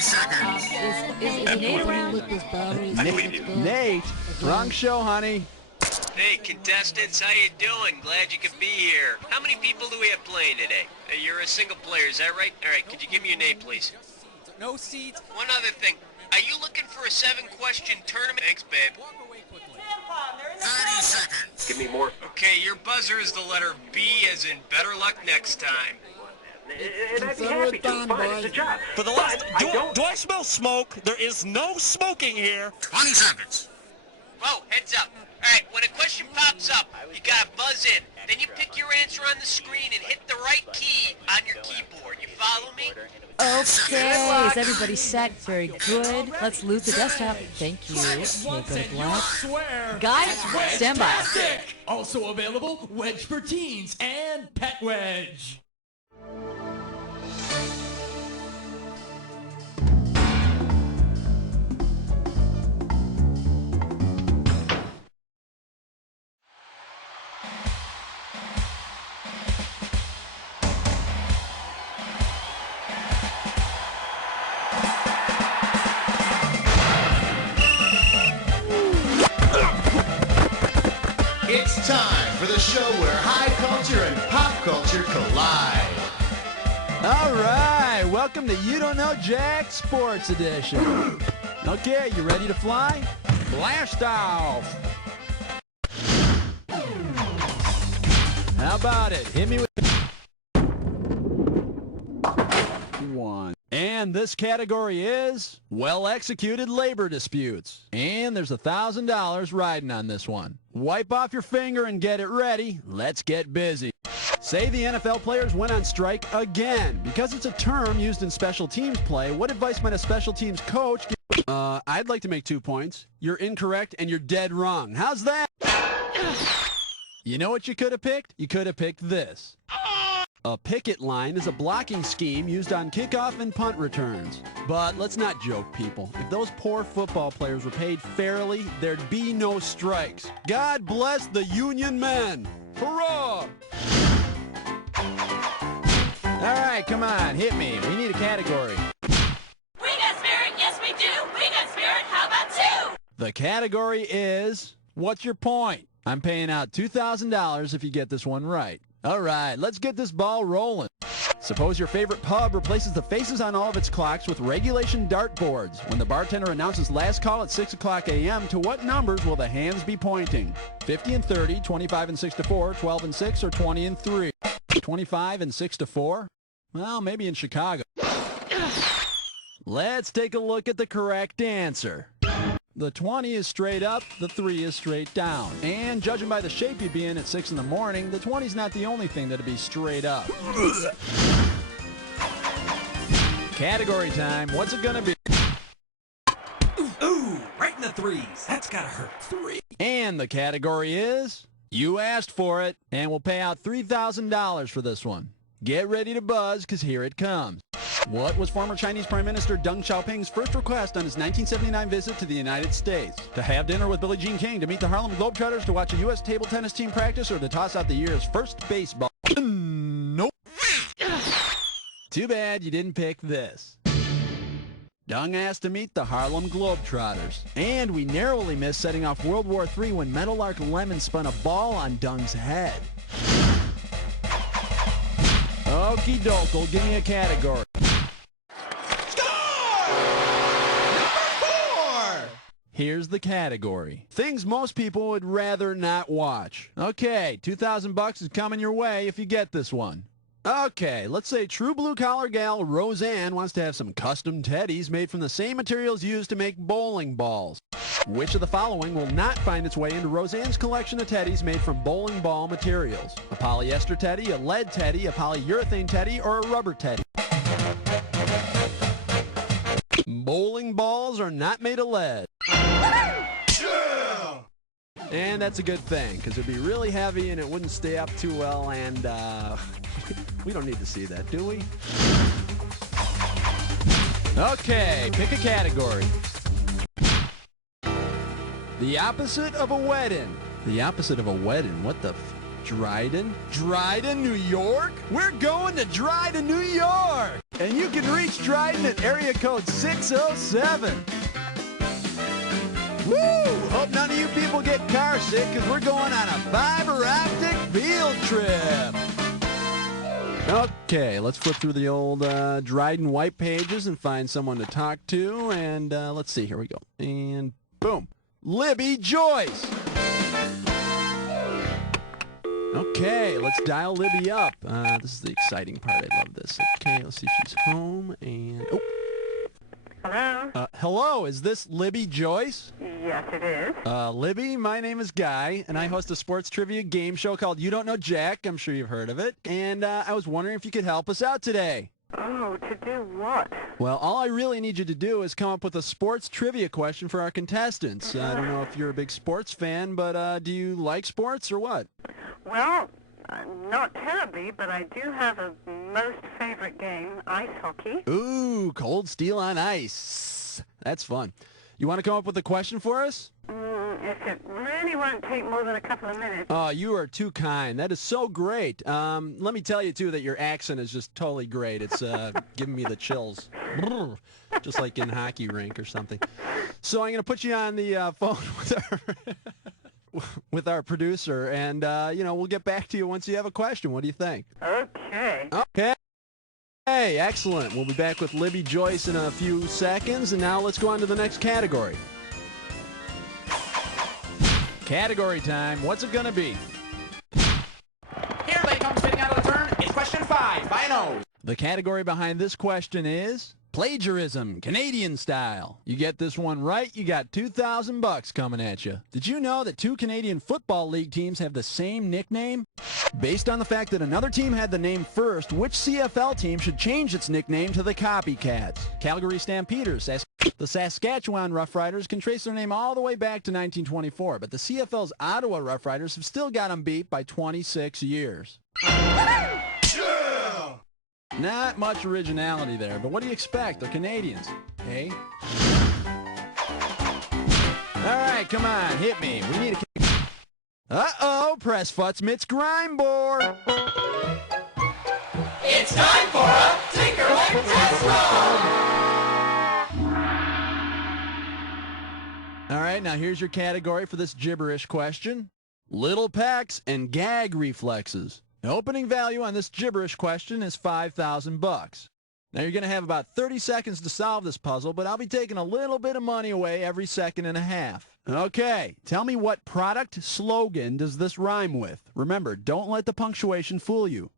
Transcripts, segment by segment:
seconds. Is Nate around? Nate, wrong show, honey. Hey, contestants, how you doing? Glad you could be here. How many people do we have playing today? You're a single player, is that right? All right, could you give me your name, please? No seats. One other thing. Are you looking for a 7-question tournament? Thanks, babe. 30 seconds. Give me more. Okay, your buzzer is the letter B as in better luck next time. And I'd be happy to. Fine, it's a job. For the last, do I smell smoke? There is no smoking here. 20 seconds. Whoa, heads up. All right, when a question pops up, you gotta buzz in. Then you pick your answer on the screen and hit the right key on your keyboard. You follow me? Okay, is everybody set? Very good. Let's loot the desktop. Thank you. Okay, go to black. Guys, stand by. Also available, Wedge for Teens and Pet Wedge. It's time for the show where high culture and pop culture collide. All right, welcome to You Don't Know Jack Sports Edition. Okay, you ready to fly? Blast off. How about it? Hit me with one. And this category is well-executed labor disputes. And there's $1,000 riding on this one. Wipe off your finger and get it ready. Let's get busy. Say the NFL players went on strike again. Because it's a term used in special teams play, what advice might a special teams coach give? I'd like to make 2 points. You're incorrect and you're dead wrong. How's that? You know what you could have picked? You could have picked this. A picket line is a blocking scheme used on kickoff and punt returns. But let's not joke, people. If those poor football players were paid fairly, there'd be no strikes. God bless the union men. Hurrah! All right, come on, hit me. We need a category. We got spirit, yes we do. We got spirit, how about two? The category is, what's your point? I'm paying out $2,000 if you get this one right. All right, let's get this ball rolling. Suppose your favorite pub replaces the faces on all of its clocks with regulation dartboards. When the bartender announces last call at 6 o'clock a.m., to what numbers will the hands be pointing? 50 and 30, 25 and 6 to 4, 12 and 6, or 20 and 3? 25 and 6 to 4? Well, maybe in Chicago. Let's take a look at the correct answer. The 20 is straight up, the 3 is straight down. And judging by the shape you'd be in at 6 in the morning, the 20's not the only thing that'd be straight up. Category time, what's it gonna be? Ooh, right in the threes. That's gotta hurt. 3. And the category is, you asked for it, and we'll pay out $3,000 for this one. Get ready to buzz, because here it comes. What was former Chinese Prime Minister Deng Xiaoping's first request on his 1979 visit to the United States? To have dinner with Billie Jean King, to meet the Harlem Globetrotters, to watch a U.S. table tennis team practice, or to toss out the year's first baseball? Nope. Too bad you didn't pick this. Deng asked to meet the Harlem Globetrotters. And we narrowly missed setting off World War III when Meadowlark Lemon spun a ball on Deng's head. Okie doke, give me a category. Here's the category. Things most people would rather not watch. Okay, $2,000 is coming your way if you get this one. Okay, let's say true blue-collar gal Roseanne wants to have some custom teddies made from the same materials used to make bowling balls. Which of the following will not find its way into Roseanne's collection of teddies made from bowling ball materials? A polyester teddy, a lead teddy, a polyurethane teddy, or a rubber teddy? Bowling balls are not made of lead. Yeah! And that's a good thing, because it'd be really heavy and it wouldn't stay up too well, and we don't need to see that, do we? Okay, pick a category. The opposite of a wedding. The opposite of a wedding? What the Dryden? Dryden, New York? We're going to Dryden, New York! And you can reach Dryden at area code 607. Woo! Hope none of you people get car sick because we're going on a fiber optic field trip. Okay, let's flip through the old Dryden white pages and find someone to talk to. And let's see, here we go. And boom, Libby Joyce. Okay, let's dial Libby up. This is the exciting part. I love this. Okay, let's see if she's home. And oh. Hello? Hello, is this Libby Joyce? Yes, it is. Libby, my name is Guy, and I host a sports trivia game show called You Don't Know Jack. I'm sure you've heard of it. And I was wondering if you could help us out today. Oh, to do what? Well, all I really need you to do is come up with a sports trivia question for our contestants. I don't know if you're a big sports fan, but do you like sports or what? Well, not terribly, but I do have a most favorite game, ice hockey. Ooh, cold steel on ice. That's fun. You want to come up with a question for us? If it really won't take more than a couple of minutes. Oh, you are too kind. That is so great. Let me tell you, too, that your accent is just totally great. It's giving me the chills. Just like in hockey rink or something. So I'm going to put you on the phone with our producer, and, we'll get back to you once you have a question. What do you think? Okay. Okay. Hey, excellent. We'll be back with Libby Joyce in a few seconds, and now let's go on to the next category. Category time. What's it going to be? Here they come spinning out of the turn. It's question 5 by a nose. The category behind this question is plagiarism, Canadian style. You get this one right, you got $2,000 coming at you. Did you know that 2 Canadian Football League teams have the same nickname? Based on the fact that another team had the name first, which CFL team should change its nickname to the Copycats? Calgary Stampeders. The Saskatchewan Roughriders can trace their name all the way back to 1924, but the CFL's Ottawa Roughriders have still got them beat by 26 years. Not much originality there, but what do you expect? They're Canadians, eh? All right, come on, hit me. We need a kick. Uh-oh, press futz mitts grime board. It's time for a Tinkerling Test Roll! All right, now here's your category for this gibberish question. Little packs and gag reflexes. The opening value on this gibberish question is $5,000. Now you're going to have about 30 seconds to solve this puzzle, but I'll be taking a little bit of money away every second and a half. Okay, tell me what product slogan does this rhyme with? Remember, don't let the punctuation fool you.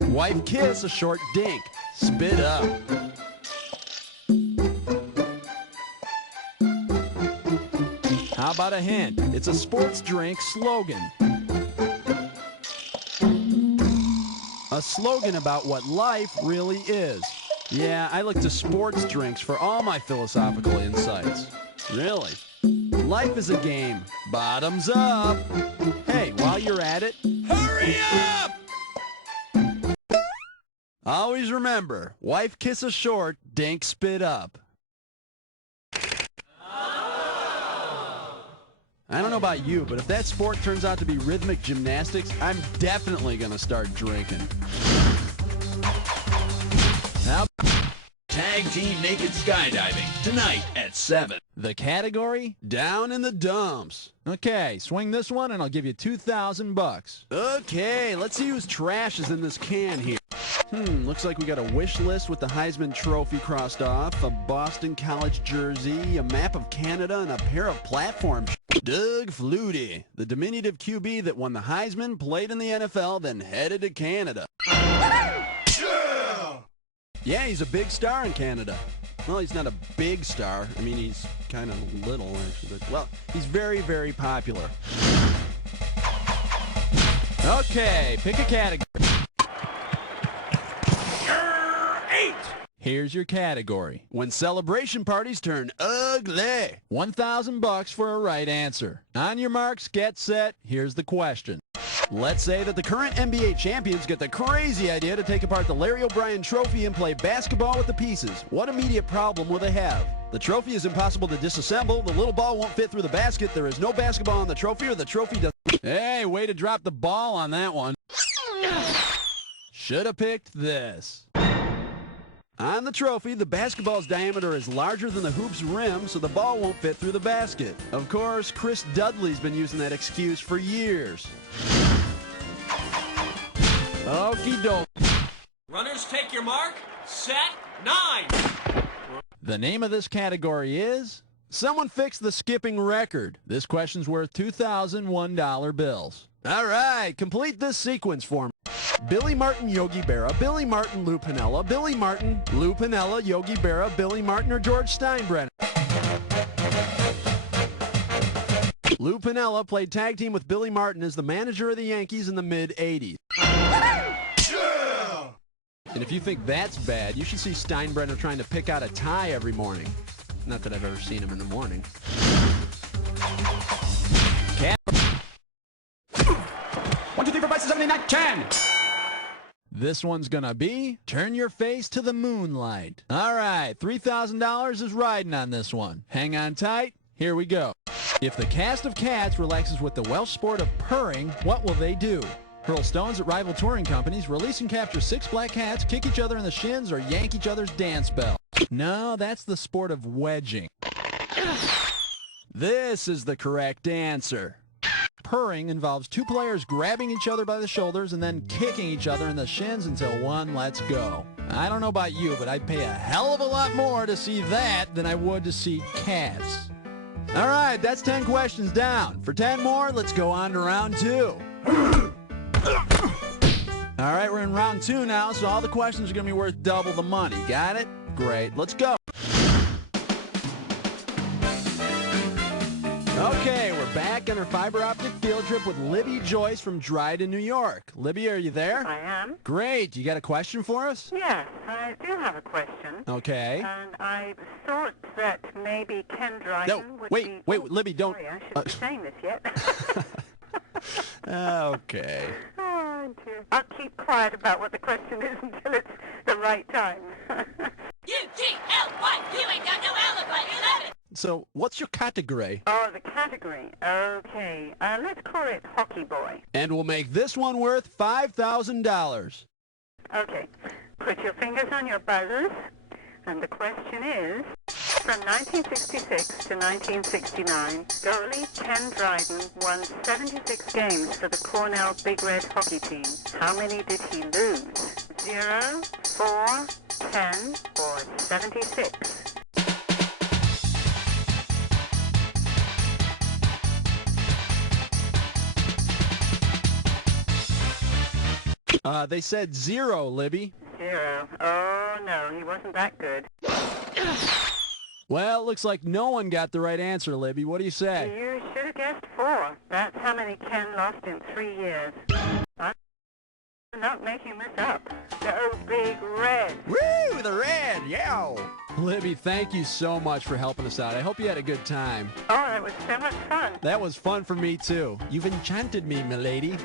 Wife kiss a short dink. Spit up. How about a hint? It's a sports drink slogan. A slogan about what life really is. Yeah, I look to sports drinks for all my philosophical insights. Really? Life is a game. Bottoms up. Hey, while you're at it, hurry up! Always remember, wife kiss a short, dink spit up. I don't know about you, but if that sport turns out to be rhythmic gymnastics, I'm definitely going to start drinking. Now, Tag team naked skydiving tonight at 7. the category, down in the dumps. Okay, swing this one and I'll give you $2,000. Okay, let's see whose trash is in this can here. Looks like we got a wish list with the Heisman Trophy crossed off, a Boston College jersey, a map of Canada, and a pair of platforms. Doug Flutie, the diminutive QB that won the Heisman, played in the NFL, then headed to Canada. Yeah, he's a big star in Canada. Well, he's not a big star. I mean, he's kind of little, actually. But, well, he's very, very popular. Okay, pick a category. Here's your category. When celebration parties turn ugly. $1,000 for a right answer. On your marks, get set. Here's the question. Let's say that the current NBA champions get the crazy idea to take apart the Larry O'Brien trophy and play basketball with the pieces. What immediate problem will they have? The trophy is impossible to disassemble. The little ball won't fit through the basket. There is no basketball on the trophy, or the trophy doesn't... Hey, way to drop the ball on that one. Should have picked this. On the trophy, the basketball's diameter is larger than the hoop's rim, so the ball won't fit through the basket. Of course, Chris Dudley's been using that excuse for years. Okie doke. Runners, take your mark. Set. 9. The name of this category is... Someone fixed the skipping record. This question's worth $2,001 bills. All right, complete this sequence for me. Billy Martin, Yogi Berra, Billy Martin, Lou Piniella, Billy Martin, Lou Piniella, Yogi Berra, Billy Martin, or George Steinbrenner. Lou Piniella played tag team with Billy Martin as the manager of the Yankees in the mid-'80s. Yeah! And if you think that's bad, you should see Steinbrenner trying to pick out a tie every morning. Not that I've ever seen him in the morning. Cat. 1, 2, 3, 4, 5, 6, 7, 8, 9, 10. This one's gonna be Turn Your Face to the Moonlight. All right, $3,000 is riding on this one. Hang on tight. Here we go. If the cast of Cats relaxes with the Welsh sport of purring, what will they do? Hurl stones at rival touring companies, release and capture 6 black cats, kick each other in the shins, or yank each other's dance bell? No, that's the sport of wedging. This is the correct answer. Purring involves 2 players grabbing each other by the shoulders and then kicking each other in the shins until one lets go. I don't know about you, but I'd pay a hell of a lot more to see that than I would to see cats. All right, that's 10 questions down. For 10 more, let's go on to round 2. All right, we're in round 2 now, so all the questions are going to be worth double the money. Got it? Great. Let's go. Okay, we're back on our fiber optic field trip with Libby Joyce from Dryden, New York. Libby, are you there? I am. Great. You got a question for us? Yes, I do have a question. Okay. And I thought that maybe Ken Dryden would be... Wait, Libby, don't... Sorry, I shouldn't be saying this yet. Okay. Oh, dear. I'll keep quiet about what the question is until it's the right time. U-T-L-Y, you ain't got no alibi, 11. So, what's your category? Oh, the category. Okay. Let's call it Hockey Boy. And we'll make this one worth $5,000. Okay. Put your fingers on your buzzers. And the question is, from 1966 to 1969, goalie Ken Dryden won 76 games for the Cornell Big Red hockey team. How many did he lose? 0, 4, 10, or 76? They said 0, Libby. 0. Oh, no, he wasn't that good. Well, looks like no one got the right answer, Libby. What do you say? You should have guessed 4. That's how many Ken lost in 3 years. I'm not making this up. Go Big Red. Woo, the red, yeah. Libby, thank you so much for helping us out. I hope you had a good time. Oh, that was so much fun. That was fun for me, too. You've enchanted me, milady.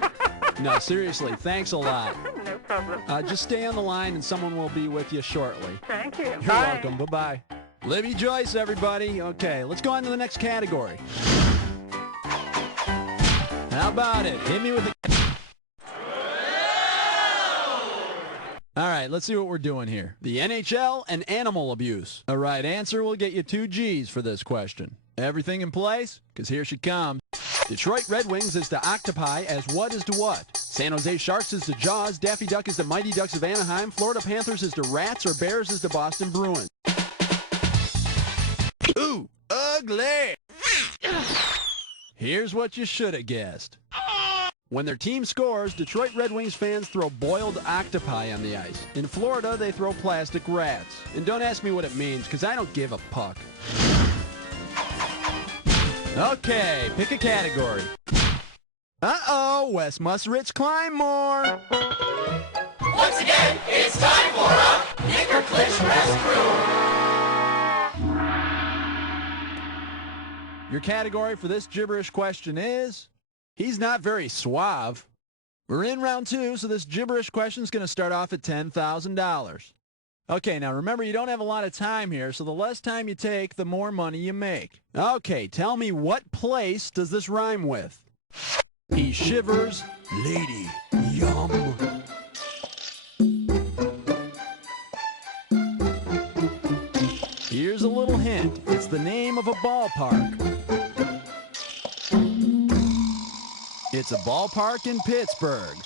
No, seriously, thanks a lot. No problem. Just stay on the line and someone will be with you shortly. Thank you. You're Bye. welcome. Bye-bye. Libby Joyce, everybody. Okay, let's go on to the next category. How about it? Hit me with the... All right, let's see what we're doing here. The NHL and animal abuse. A right answer will get you 2 G's for this question. Everything in place? Because here she comes. Detroit Red Wings is to octopi as what is to what? San Jose Sharks is to Jaws, Daffy Duck is to Mighty Ducks of Anaheim, Florida Panthers is to Rats, or Bears is to Boston Bruins? Ooh, ugly! Here's what you should have guessed. When their team scores, Detroit Red Wings fans throw boiled octopi on the ice. In Florida, they throw plastic rats. And don't ask me what it means, because I don't give a puck. Okay, pick a category. Uh-oh, Wes Musrich climb more. Once again, it's time for a Nickerclish Rescue. Your category for this gibberish question is, he's not very suave. We're in round 2, so this gibberish question is going to start off at $10,000. Okay, now remember, you don't have a lot of time here, so the less time you take, the more money you make. Okay, tell me, what place does this rhyme with? He shivers, lady, yum. the name of a ballpark? It's a ballpark in Pittsburgh.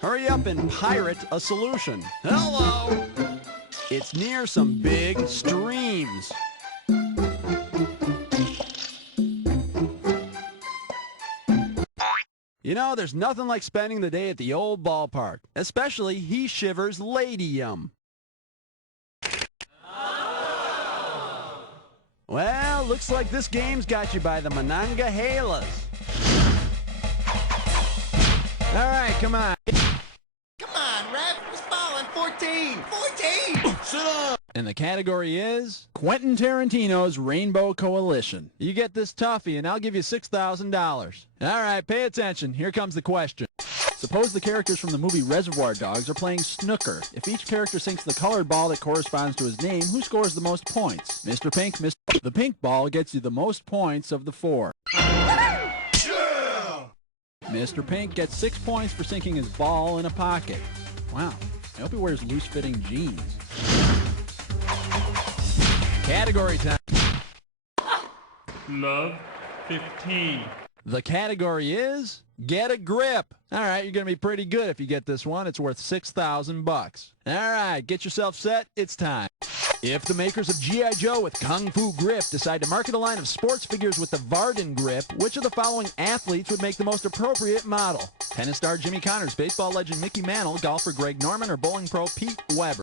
Hurry up and pirate a solution. Hello! It's near some big streams. You know, there's nothing like spending the day at the old ballpark, especially He Shivers Ladium. Well, looks like this game's got you by the Monongahela's. All right, come on. Come on, Rev. Who's falling? 14. 14. Sit up. And the category is Quentin Tarantino's Rainbow Coalition. You get this toughie and I'll give you $6,000. All right, pay attention. Here comes the question. Suppose the characters from the movie Reservoir Dogs are playing snooker. If each character sinks the colored ball that corresponds to his name, who scores the most points? Mr. Pink, Mr. The pink ball gets you the most points of the 4. Yeah! Mr. Pink gets 6 points for sinking his ball in a pocket. Wow, I hope he wears loose-fitting jeans. Category time. Love 15. The category is Get a Grip. All right, you're going to be pretty good if you get this one. It's worth $6,000. All right, get yourself set. It's time. If the makers of G.I. Joe with Kung Fu Grip decide to market a line of sports figures with the Varden Grip, which of the following athletes would make the most appropriate model? Tennis star Jimmy Connors, baseball legend Mickey Mantle, golfer Greg Norman, or bowling pro Pete Weber?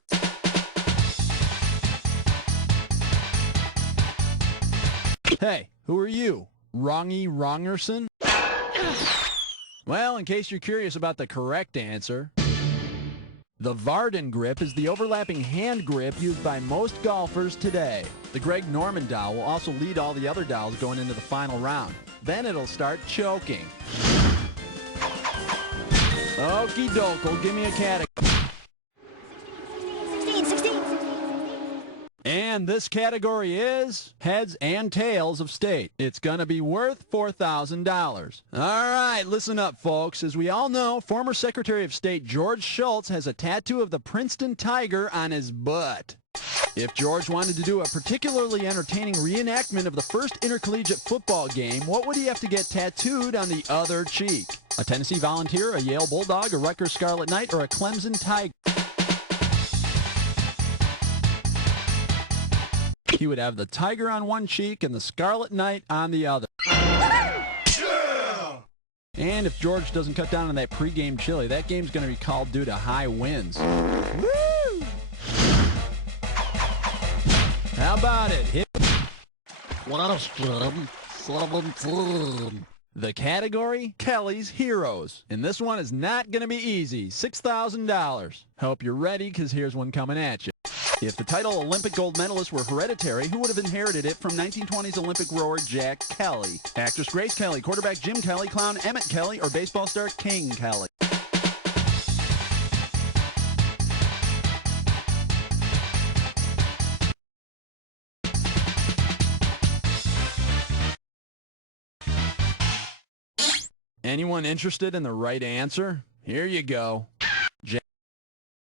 Hey, who are you? Wrongy Wrongerson? Well, in case you're curious about the correct answer, the Varden grip is the overlapping hand grip used by most golfers today. The Greg Norman doll will also lead all the other dolls going into the final round. Then it'll start choking. Okie doke, give me a category. 16. And this category is Heads and Tails of State. It's going to be worth $4,000. All right, listen up, folks. As we all know, former Secretary of State George Shultz has a tattoo of the Princeton Tiger on his butt. If George wanted to do a particularly entertaining reenactment of the first intercollegiate football game, what would he have to get tattooed on the other cheek? A Tennessee Volunteer, a Yale Bulldog, a Rutgers Scarlet Knight, or a Clemson Tiger? He would have the tiger on one cheek and the Scarlet Knight on the other. Yeah! And if George doesn't cut down on that pregame chili, that game's going to be called due to high winds. Woo! How about it? Hit. The category, Kelly's Heroes. And this one is not going to be easy. $6,000. Hope you're ready, because here's one coming at you. If the title Olympic gold medalist were hereditary, who would have inherited it from 1920s Olympic rower Jack Kelly? Actress Grace Kelly, quarterback Jim Kelly, clown Emmett Kelly, or baseball star King Kelly? Anyone interested in the right answer? Here you go.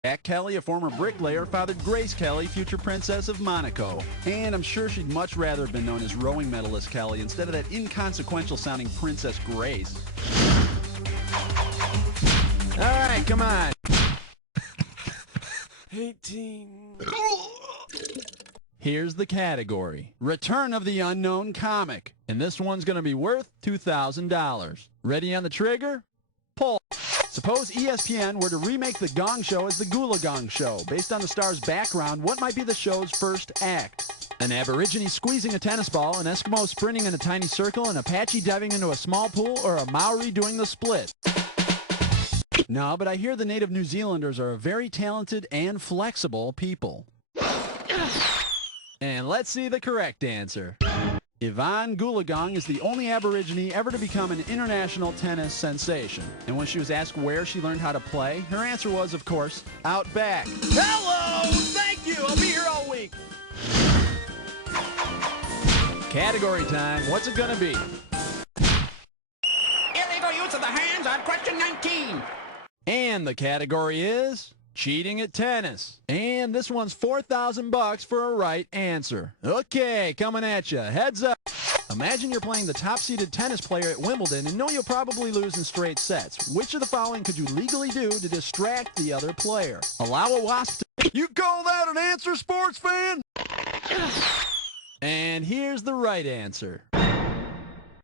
Jack Kelly, a former bricklayer, fathered Grace Kelly, future Princess of Monaco. And I'm sure she'd much rather have been known as rowing medalist Kelly instead of that inconsequential-sounding Princess Grace. All right, come on. 18. Here's the category. Return of the Unknown Comic. And this one's going to be worth $2,000. Ready on the trigger? Pull. Suppose ESPN were to remake The Gong Show as The Gula Gong Show. Based on the star's background, what might be the show's first act? An Aborigine squeezing a tennis ball, an Eskimo sprinting in a tiny circle, an Apache diving into a small pool, or a Maori doing the split? No, but I hear the native New Zealanders are a very talented and flexible people. And let's see the correct answer. Yvonne Goolagong is the only Aborigine ever to become an international tennis sensation. And when she was asked where she learned how to play, her answer was, of course, out back. Hello! Thank you! I'll be here all week! Category time. What's it gonna be? Illegal use of the hands on question 19. And the category is cheating at tennis. And this one's $4,000 for a right answer. Okay, coming at you. Heads up. Imagine you're playing the top-seeded tennis player at Wimbledon and know you'll probably lose in straight sets. Which of the following could you legally do to distract the other player? Allow a wasp to... You call that an answer, sports fan? And here's the right answer.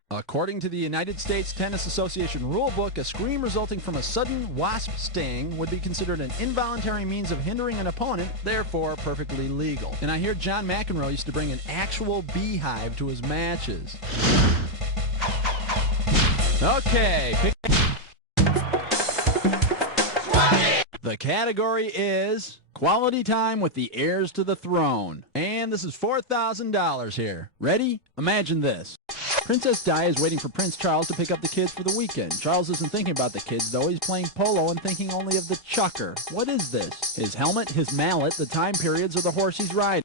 According to the United States Tennis Association rulebook, a scream resulting from a sudden wasp sting would be considered an involuntary means of hindering an opponent, therefore perfectly legal. And I hear John McEnroe used to bring an actual beehive to his matches. Okay. The category is quality time with the heirs to the throne. And this is $4,000 here. Ready? Imagine this. Princess Di is waiting for Prince Charles to pick up the kids for the weekend. Charles isn't thinking about the kids, though. He's playing polo and thinking only of the chucker. What is this? His helmet, his mallet, the time periods, or the horse he's riding?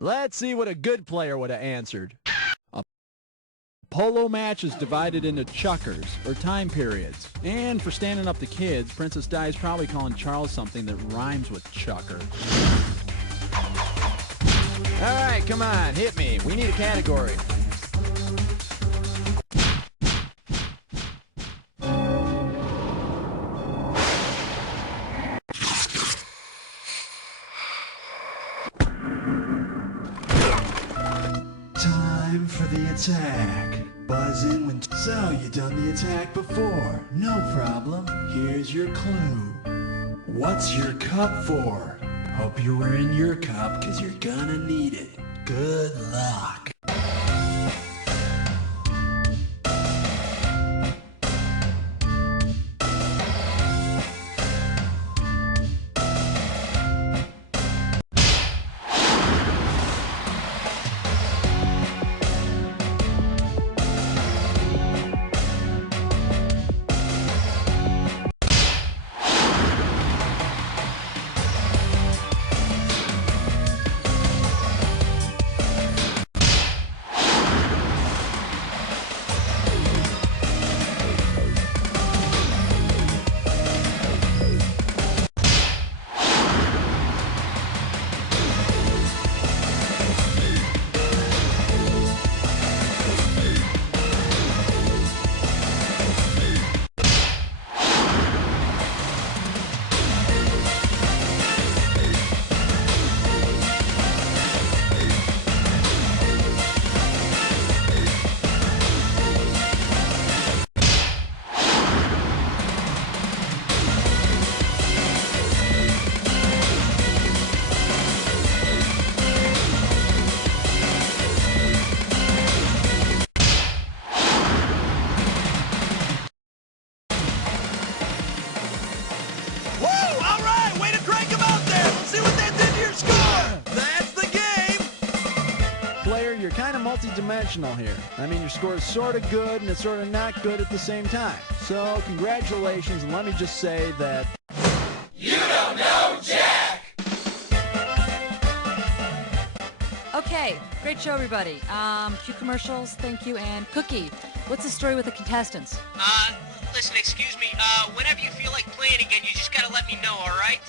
Let's see what a good player would have answered. A polo match is divided into chukkers, or time periods. And for standing up the kids, Princess Di is probably calling Charles something that rhymes with chucker. All right, come on, hit me. We need a category. Time for the attack. Buzz in when... So, you done the attack before. No problem. Here's your clue. What's your cup for? Hope you're wearing your cup, because you're gonna need it. Good luck. You're kind of multi-dimensional here. I mean, your score is sort of good and it's sort of not good at the same time. So, congratulations, and let me just say that... You don't know Jack! Okay, great show, everybody. Cue commercials, thank you, and Cookie, what's the story with the contestants? Listen, excuse me, whenever you feel like playing again, you just gotta let me know, alright?